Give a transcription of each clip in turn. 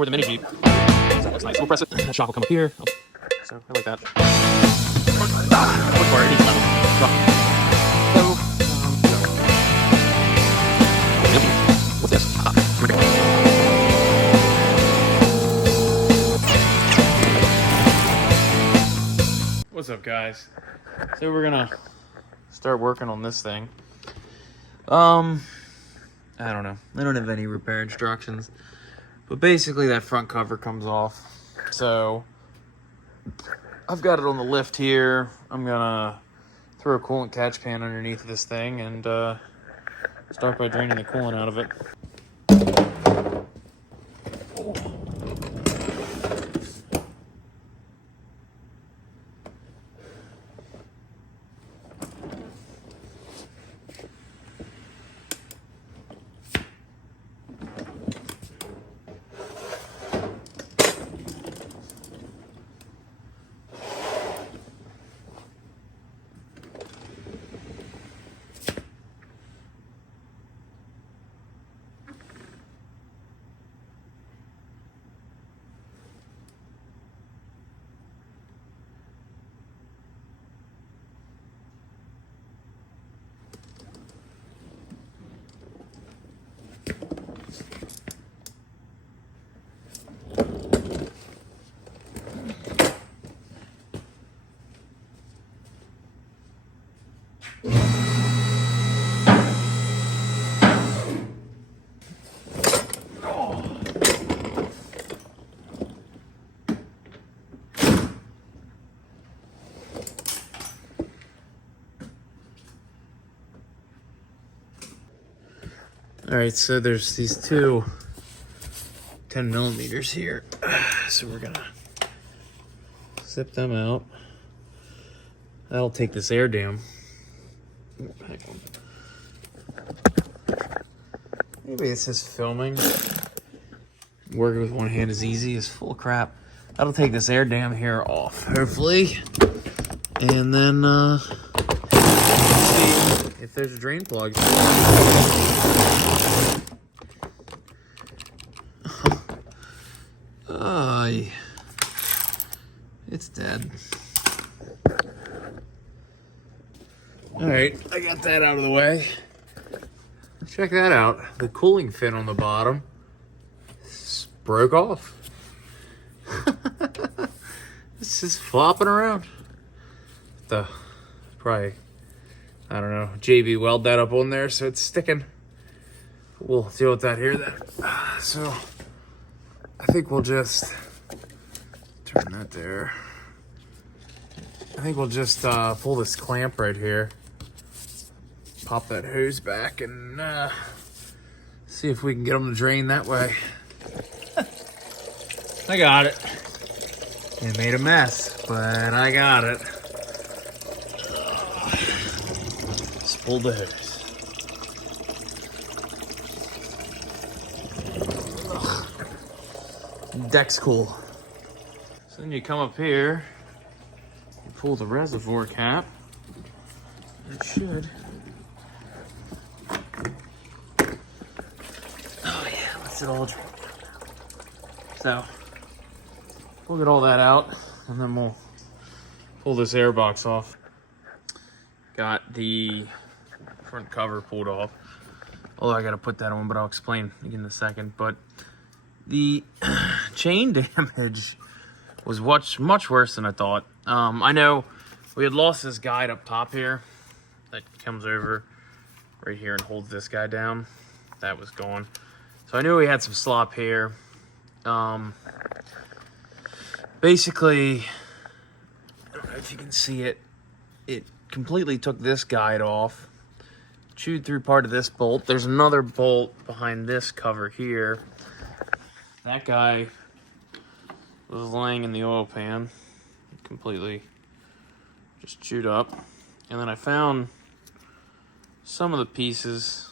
for the mini Jeep. So that's nice. We'll press it. That shock will come up here. So I like that. Part, it needs level. What's this? What's up, guys? So we're gonna start working on this thing. I don't know. I don't have any repair instructions. But basically that front cover comes off. So I've got it on the lift here. I'm gonna throw a coolant catch pan underneath this thing and start by draining the coolant out of it. All right, so there's these two 10 millimeters here. So we're gonna zip them out. That'll take this air down. Maybe it's just filming. Working with one hand is easy as full of crap. That'll take this air dam here off, hopefully. And then see if there's a drain plug. It's dead. All right, I got that out of the way. Check that out. The cooling fin on the bottom broke off. It's just flopping around. Probably, I don't know, JB weld that up on there so it's sticking. We'll deal with that here then. So I think we'll just turn that there. I think we'll just pull this clamp right here, pop that hose back, and see if we can get them to drain that way. I got it. It made a mess, but I got it. Just pull the hose. Deck's cool. So then you come up here, you pull the reservoir cap. It should. Oh yeah, let's it all drain. So we'll get all that out and then we'll pull this air box off. Got the front cover pulled off. Although I gotta put that on, but I'll explain in a second. But the chain damage was much worse than I thought. I know we had lost this guide up top here that comes over right here and holds this guy down. That was gone. So I knew we had some slop here. Basically, I don't know if you can see it. It completely took this guide off, chewed through part of this bolt. There's another bolt behind this cover here. That guy was laying in the oil pan, completely just chewed up. And then I found some of the pieces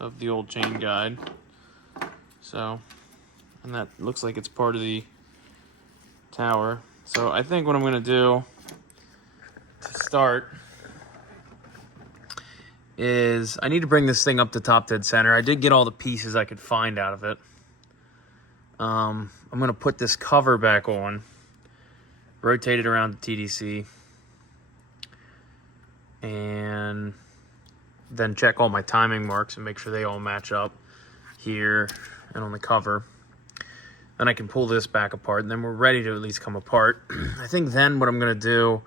of the old chain guide. So, and that looks like it's part of the tower. So I think what I'm gonna do to start is I need to bring this thing up to top dead center. I did get all the pieces I could find out of it. I'm going to put this cover back on, rotate it around the TDC, and then check all my timing marks and make sure they all match up here and on the cover. Then I can pull this back apart, and then we're ready to at least come apart. I think then what I'm going to do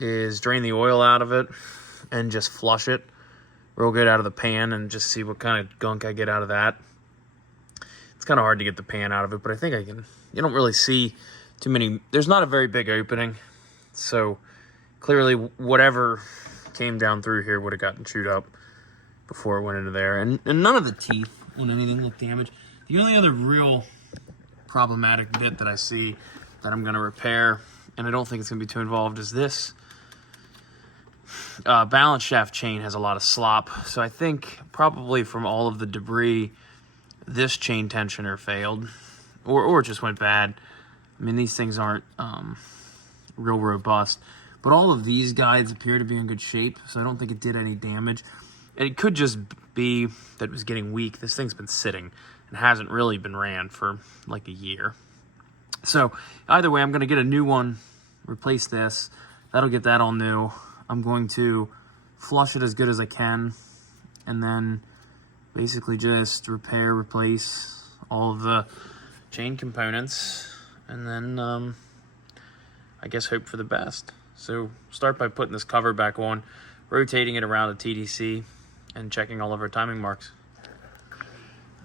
is drain the oil out of it and just flush it real good out of the pan and just see what kind of gunk I get out of that. It's kind of hard to get the pan out of it, but I think I can. You don't really see too many. There's not a very big opening, so clearly whatever came down through here would have gotten chewed up before it went into there. And none of the teeth on anything look damaged. The only other real problematic bit that I see that I'm going to repair, and I don't think it's going to be too involved, is this balance shaft chain has a lot of slop. So I think probably from all of the debris, this chain tensioner failed, or it just went bad. I mean, these things aren't real robust, but all of these guides appear to be in good shape, so I don't think it did any damage. It could just be that it was getting weak. This thing's been sitting and hasn't really been ran for like a year. So either way, I'm going to get a new one, replace this. That'll get that all new. I'm going to flush it as good as I can, and then basically just repair, replace all of the chain components, and then I guess hope for the best. So start by putting this cover back on, rotating it around the TDC, and checking all of our timing marks.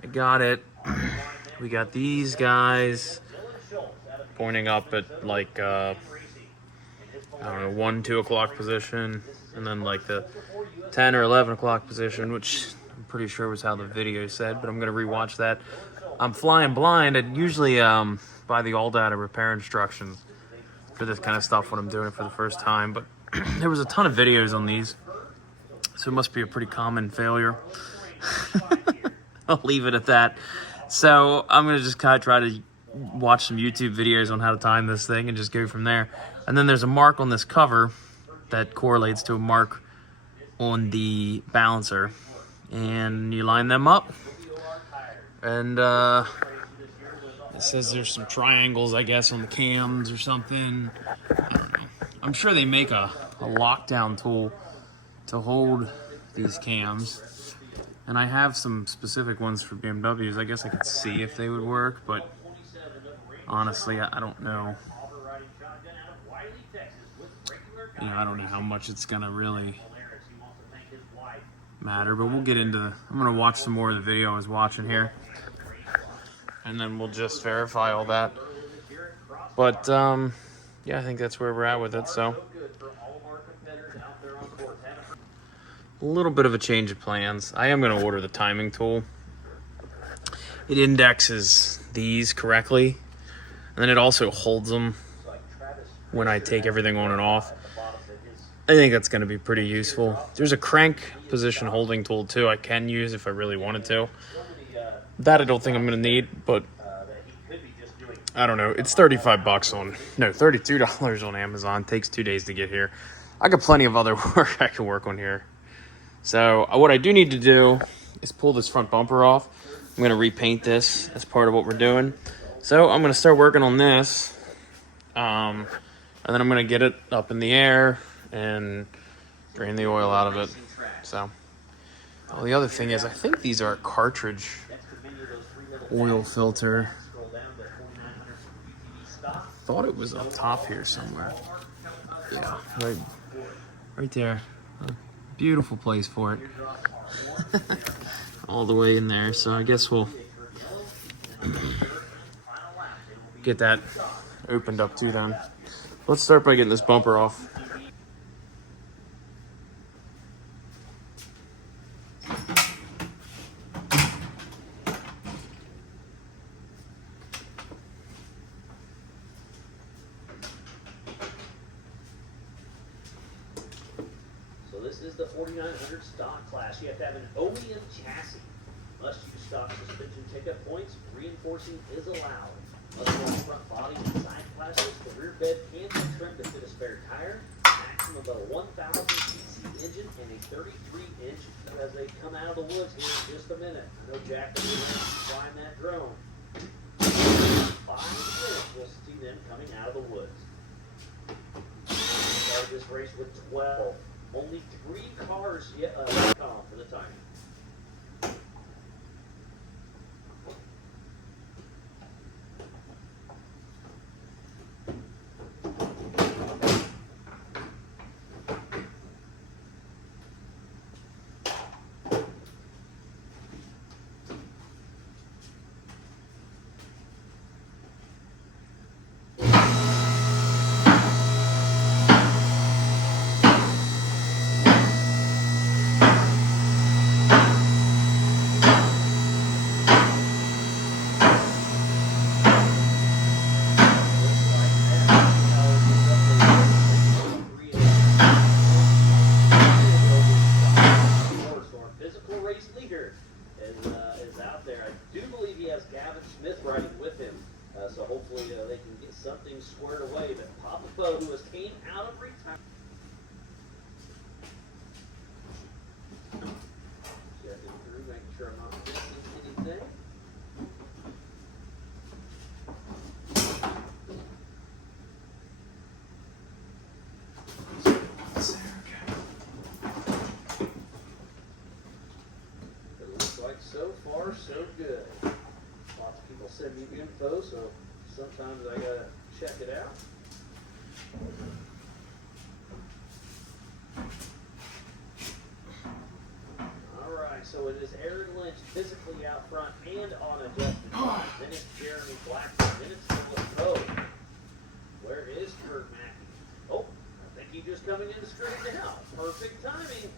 I got it. We got these guys pointing up at like I don't know, 1, 2 o'clock position, and then like the 10 or 11 o'clock position, which I'm pretty sure was how the video said, but I'm gonna rewatch that. I'm flying blind. I usually buy the all data repair instructions for this kind of stuff when I'm doing it for the first time, but there was a ton of videos on these, so it must be a pretty common failure. I'll leave it at that. So I'm gonna just kind of try to watch some YouTube videos on how to time this thing and just go from there. And then there's a mark on this cover that correlates to a mark on the balancer, and you line them up, and it says there's some triangles, I guess, on the cams or something. I don't know. I'm sure they make a lockdown tool to hold these cams, and I have some specific ones for BMWs. I guess I could see if they would work, but honestly, I don't know. You know, I don't know how much it's gonna really matter, but we'll get into I'm gonna watch some more of the video I was watching here, and then we'll just verify all that. But yeah, I think that's where we're at with it. So a little bit of a change of plans. I am going to order the timing tool. It indexes these correctly, and then it also holds them when I take everything on and off. I think that's going to be pretty useful. There's a crank position holding tool too I can use if I really wanted to. That I don't think I'm going to need, but I don't know. It's $32 on Amazon. Takes 2 days to get here. I got plenty of other work I can work on here. So what I do need to do is pull this front bumper off. I'm going to repaint this as part of what we're doing. So I'm going to start working on this. And then I'm going to get it up in the air and drain the oil out of it. So well, the other thing is, I think these are a cartridge oil filter. Thought it was up top here somewhere. Yeah, right there. Beautiful place for it. All the way in there. So I guess we'll get that opened up too then. Let's start by getting this bumper off. This is the 4900 stock class. You have to have an OEM chassis. Must use stock suspension pickup points. Reinforcing is allowed. Must run front body and side classes. The rear bed can be trimmed to fit a spare tire. Maximum of a 1000 cc engine and a 33-inch as they come out of the woods here in just a minute. I know Jack will be flying that drone. we'll see them coming out of the woods. Started this race with 12. Only 3 cars yet come for the timing. Is out there. I do believe he has Gavin Smith riding with him, so hopefully they can get something squared away. But Papa Bo, who has came out of retirement, checking through, making sure I'm not missing anything. So far, so good. Lots of people send me info, so sometimes I gotta check it out. Alright, so it is Aaron Lynch physically out front and on adjusted line. Then it's Jeremy Blackburn. Then it's Philip Poe. Where is Kurt Mackey? Oh, I think he's just coming in straight now. Perfect timing.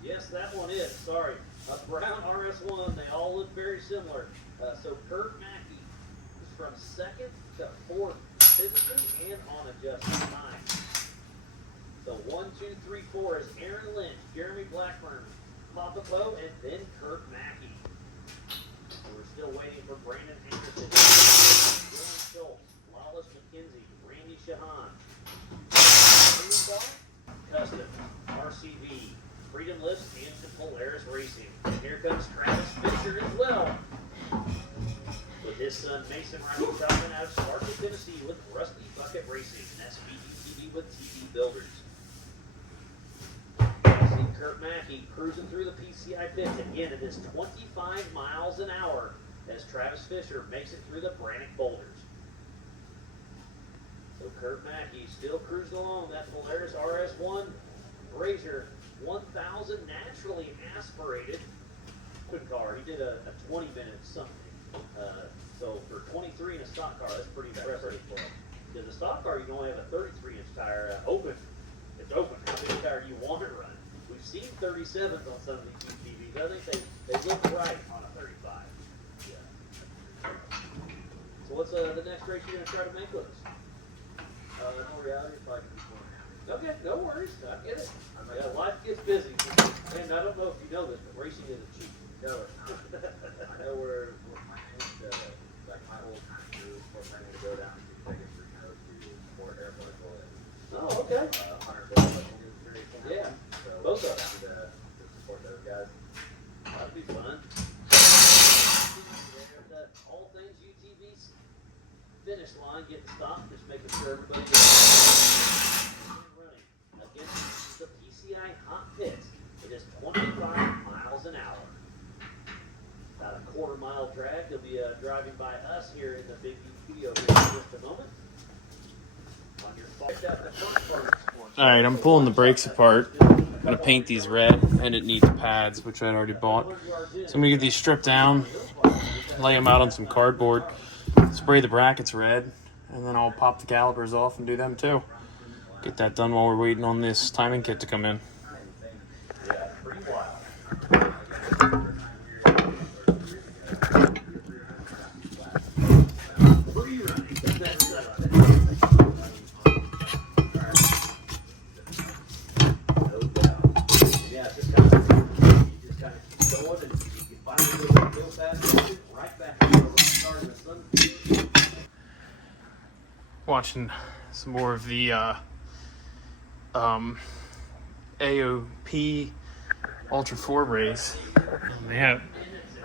Yes, that one is. Sorry. A brown RS1. They all look very similar. So Kurt Mackey is from 2nd to 4th physically and on adjusted time. So 1, 2, 3, 4 is Aaron Lynch, Jeremy Blackburn, Papa Poe, and then Kurt Mackey. So we're still waiting for Brandon Anderson, Dylan Schultz, Lawless McKenzie, Randy Shahan, Custom, RCV, Freedom Lifts, and Polaris Racing. And here comes Travis Fisher as well, with his son Mason riding shotgun out of Sparta, Tennessee with Rusty Bucket Racing, and SVTV with TV Builders. See Kurt Mackey cruising through the PCI pits. Again, it is 25 miles an hour as Travis Fisher makes it through the Brannock Boulders. So Kurt Mackey still cruising along that Polaris RS1 Razor 1000 naturally aspirated car. He did a 20-minute something. So for 23 in a stock car, that's pretty impressive for him. Because a stock car, you can only have a 33-inch tire open. It's open. How big a tire do you want it running? We've seen 37s on some of these UTVs. I think they look right on a 35. Yeah. So what's the next race you're going to try to make with us? No reality, probably can be 4.5. Okay, no worries. I get it. Yeah, life gets busy. And I don't know if you know this, but racing isn't cheap. No, it's not. I know we're planning to, like my whole time crew, we're planning to go down to Vegas for to support airport Oh, okay. Hunter Phillips, Yeah, so both of down to support those guys. That'd be fun. All things UTVs finish line, getting stopped, just making sure everybody is running against the PCI hot pits. It is 25 miles an hour. About a quarter-mile drag. They'll be driving by us here in the Big U studio here in just a moment. On your All right, I'm pulling the brakes apart. I'm gonna paint these red, and it needs pads, which I'd already bought. So I'm gonna get these stripped down, lay them out on some cardboard, spray the brackets red, and then I'll pop the calipers off and do them too. Get that done while we're waiting on this timing kit to come in. Yeah, pretty wild. Watching some more of the AOP Ultra 4 race. They have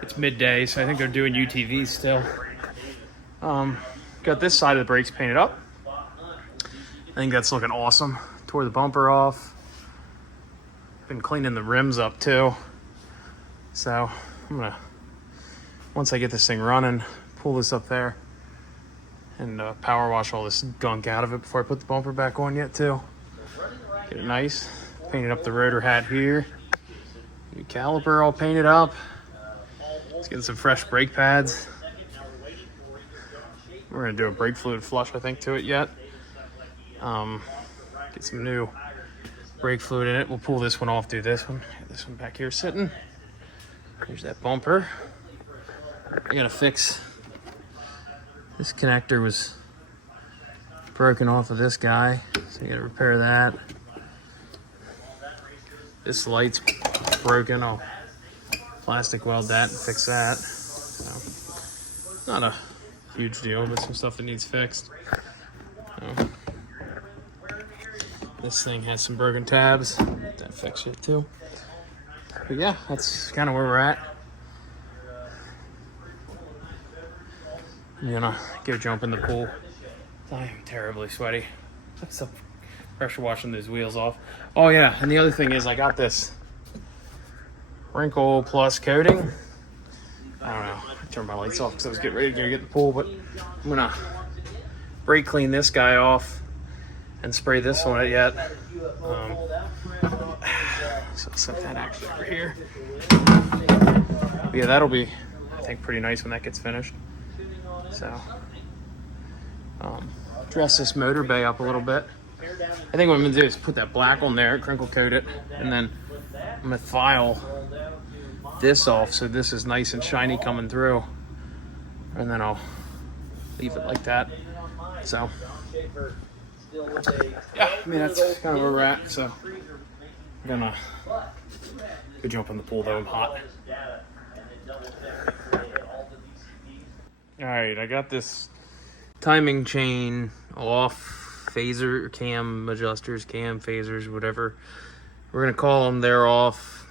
It's midday, so I think they're doing UTVs still. Got this side of the brakes painted up. I think that's looking awesome. Tore the bumper off. Been cleaning the rims up too. So I'm gonna, once I get this thing running, pull this up there and power wash all this gunk out of it before I put the bumper back on yet too. Get it nice. Painted up the rotor hat here. New caliper all painted up. Let's get some fresh brake pads. We're gonna do a brake fluid flush, I think, to it yet. Get some new brake fluid in it. We'll pull this one off, do this one. Get this one back here sitting. Here's that bumper. I gotta fix, this connector was broken off of this guy, so I gotta repair that. This light's broken. I'll plastic weld that and fix that. So, not a huge deal, but some stuff that needs fixed. So, this thing has some broken tabs. That fix it too. But yeah, that's kind of where we're at. I'm gonna go jump in the pool. I am terribly sweaty. What's up? Pressure washing those wheels off. Oh yeah, and the other thing is I got this wrinkle plus coating. I don't know. I turned my lights off because I was getting ready to go get the pool, but I'm gonna brake clean this guy off and spray this on it yet. So I'll set that actually over here. But yeah, that'll be, I think, pretty nice when that gets finished. So, dress this motor bay up a little bit. I think what I'm gonna do is put that black on there, crinkle coat it, and then I'm gonna file this off so this is nice and shiny coming through. And then I'll leave it like that. So, yeah, I mean, that's kind of where we're at. So, I'm gonna go jump in the pool though, I'm hot. Alright, I got this timing chain off, phaser, cam adjusters, cam phasers, whatever we're gonna call them, they're off.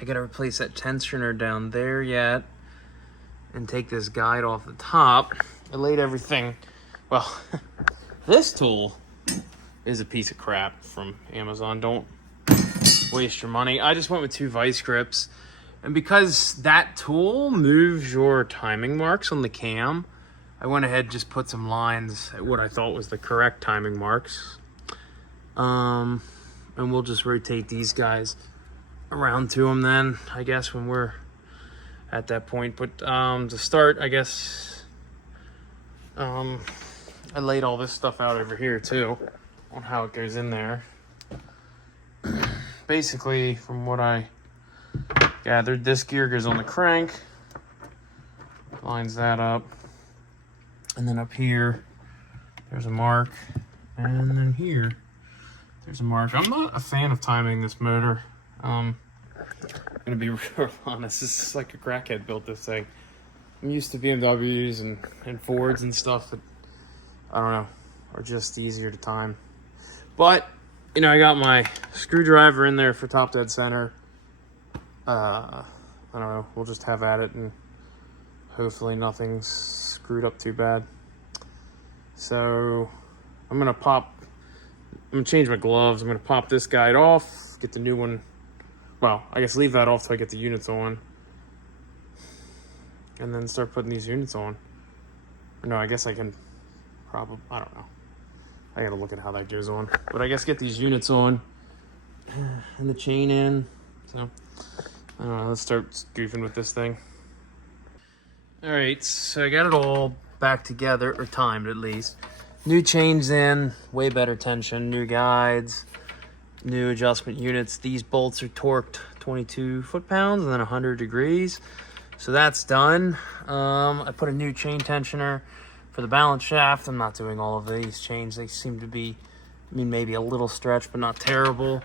I gotta replace that tensioner down there yet and take this guide off the top. I laid everything, well, this tool is a piece of crap from Amazon. Don't waste your money. I just went with 2 vice grips, and because that tool moves your timing marks on the cam, I went ahead and just put some lines at what I thought was the correct timing marks. And we'll just rotate these guys around to them then, I guess, when we're at that point. But to start, I guess, I laid all this stuff out over here too on how it goes in there. Basically, from what I gathered, this gear goes on the crank, lines that up, and then up here there's a mark, and then here there's a mark. I'm not a fan of timing this motor. I'm gonna be real honest, this is like a crackhead built this thing. I'm used to BMWs and Fords and stuff that, I don't know, are just easier to time. But, you know, I got my screwdriver in there for top dead center. I don't know, we'll just have at it and hopefully nothing's screwed up too bad. So I'm gonna change my gloves. I'm gonna pop this guide off, get the new one. Well, I guess leave that off till I get the units on, and then start putting these units on. Or no, I guess I can probably, I don't know. I gotta look at how that goes on. But I guess get these units on and the chain in. So, I don't know, let's start goofing with this thing. Alright, so I got it all back together, or timed at least. New chains in, way better tension, new guides, new adjustment units. These bolts are torqued 22 foot-pounds and then 100 degrees. So that's done. I put a new chain tensioner for the balance shaft. I'm not doing all of these chains. They seem to be, I mean, maybe a little stretched, but not terrible.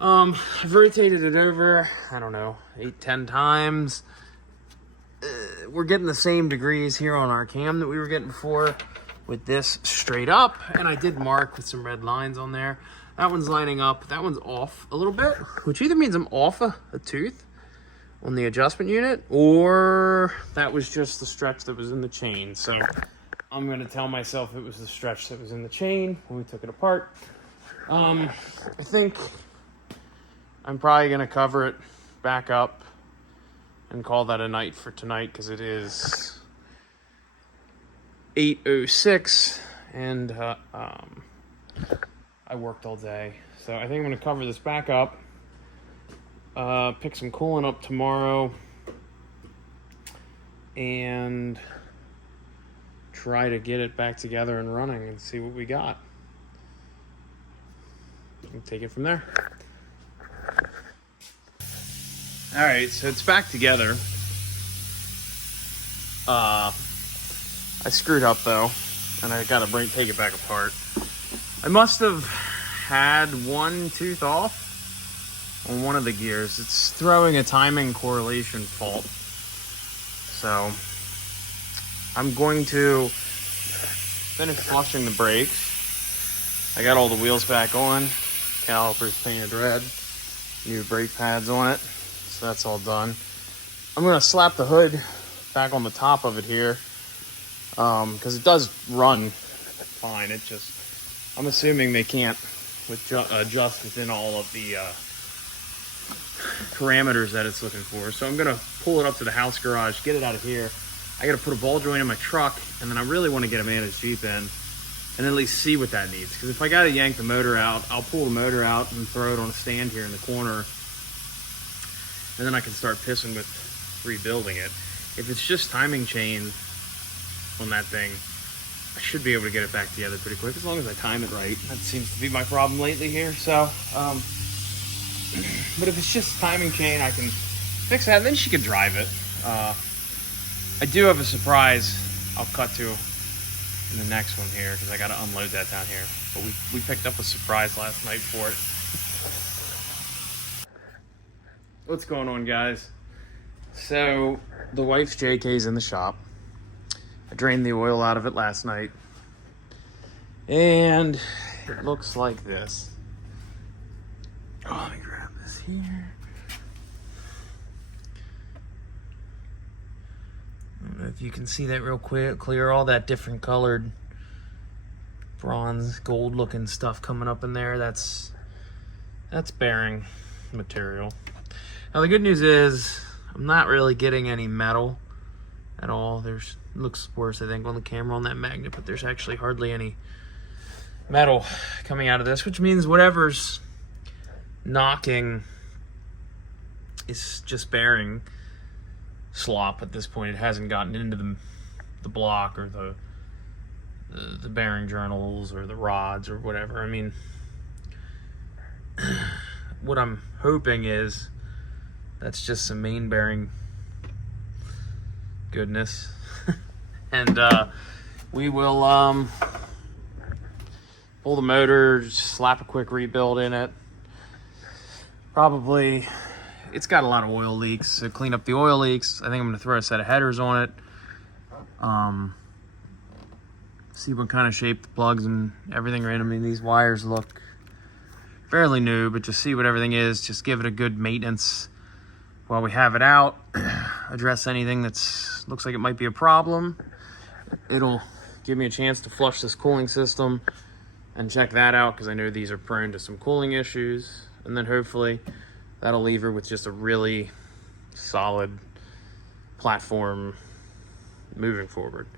I've rotated it over, I don't know, 8-10 times. We're getting the same degrees here on our cam that we were getting before with this straight up. And I did mark with some red lines on there. That one's lining up. That one's off a little bit, which either means I'm off a tooth on the adjustment unit, or that was just the stretch that was in the chain. So I'm gonna tell myself it was the stretch that was in the chain when we took it apart. I think I'm probably gonna cover it back up and call that a night for tonight, because it is 8:06 and I worked all day. So I think I'm gonna cover this back up, pick some coolant up tomorrow, and try to get it back together and running and see what we got. And take it from there. All right, so it's back together. I screwed up though, and I gotta take it back apart. I must have had one tooth off on one of the gears. It's throwing a timing correlation fault. So I'm going to finish flushing the brakes. I got all the wheels back on, calipers painted red, new brake pads on it. So that's all done. I'm gonna slap the hood back on the top of it here, because it does run fine. It just, I'm assuming they can't adjust within all of the parameters that it's looking for. So I'm gonna pull it up to the house garage, get it out of here. I gotta put a ball joint in my truck, and then I really want to get a managed Jeep in and at least see what that needs. Because if I gotta yank the motor out, I'll pull the motor out and throw it on a stand here in the corner, and then I can start pissing with rebuilding it. If it's just timing chain on that thing, I should be able to get it back together pretty quick, as long as I time it right. That seems to be my problem lately here. So, but if it's just timing chain, I can fix that, and then she can drive it. I do have a surprise I'll cut to in the next one here, because I got to unload that down here. But we picked up a surprise last night for it. What's going on, guys? So the wife's JK's in the shop. I drained the oil out of it last night, and it looks like this. Oh, let me grab this here. I don't know if you can see that real quick, clear, all that different colored bronze, gold looking stuff coming up in there. That's bearing material. Now the good news is I'm not really getting any metal at all. Looks worse, I think, on the camera on that magnet, but there's actually hardly any metal coming out of this, which means whatever's knocking is just bearing slop at this point. It hasn't gotten into the block or the bearing journals or the rods or whatever. I mean, what I'm hoping is that's just some main bearing goodness. And we will pull the motor, just slap a quick rebuild in it. Probably, it's got a lot of oil leaks, so clean up the oil leaks. I think I'm gonna throw a set of headers on it. See what kind of shape the plugs and everything are in. I mean, these wires look fairly new, but just see what everything is. Just give it a good maintenance while we have it out. Address anything that's looks like it might be a problem. It'll give me a chance to flush this cooling system and check that out, because I know these are prone to some cooling issues. And then hopefully that'll leave her with just a really solid platform moving forward.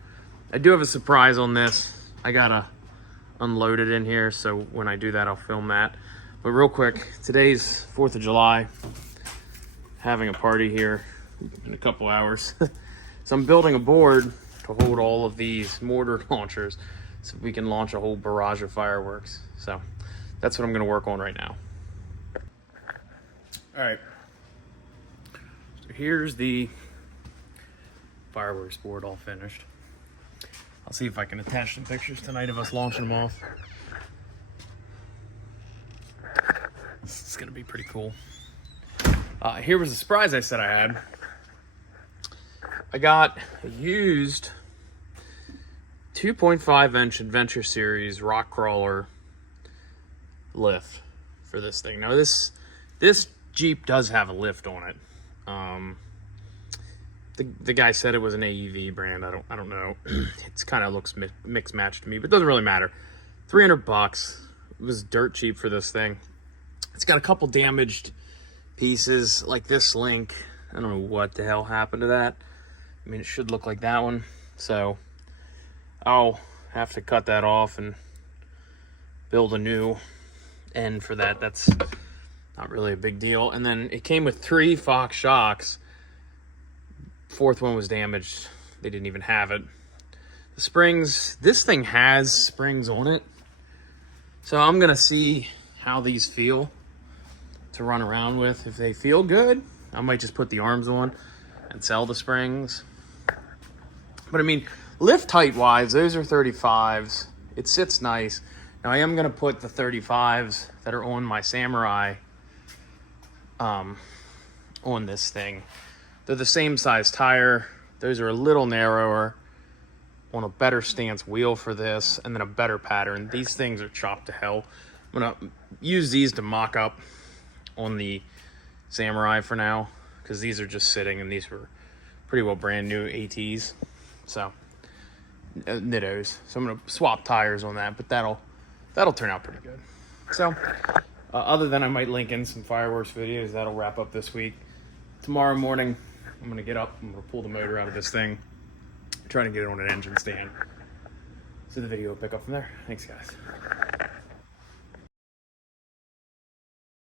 I do have a surprise on this. I gotta unload it in here, so when I do that, I'll film that. But real quick, today's 4th of July. Having a party here in a couple hours. So I'm building a board to hold all of these mortar launchers so we can launch a whole barrage of fireworks. So that's what I'm gonna work on right now. All right, so here's the fireworks board all finished. I'll see if I can attach some pictures tonight of us launching them off. This is gonna be pretty cool. Here was the surprise I said I had. I got a used 2.5-inch Adventure Series rock crawler lift for this thing. Now this Jeep does have a lift on it. The guy said it was an AEV brand. I don't know. It's kind of looks mixed match to me, but it doesn't really matter. $300. It was dirt cheap for this thing. It's got a couple damaged pieces, like this link. I don't know what the hell happened to that. I mean, it should look like that one. So I'll have to cut that off and build a new end for that. That's not really a big deal. And then it came with 3 Fox shocks. Fourth one was damaged. They didn't even have it. The springs, this thing has springs on it. So I'm gonna see how these feel to run around with. If they feel good, I might just put the arms on and sell the springs. But I mean, lift height wise, those are 35s. It sits nice. Now I am gonna put the 35s that are on my Samurai on this thing. They're the same size tire. Those are a little narrower, on a better stance wheel for this, and then a better pattern. These things are chopped to hell. I'm gonna use these to mock up on the Samurai for now, because these are just sitting, and these were pretty well brand new ATs. So, Nittos. So I'm gonna swap tires on that, but that'll turn out pretty good. So, other than I might link in some fireworks videos, that'll wrap up this week. Tomorrow morning, I'm gonna get up, I'm gonna pull the motor out of this thing, try to get it on an engine stand. So the video will pick up from there. Thanks, guys.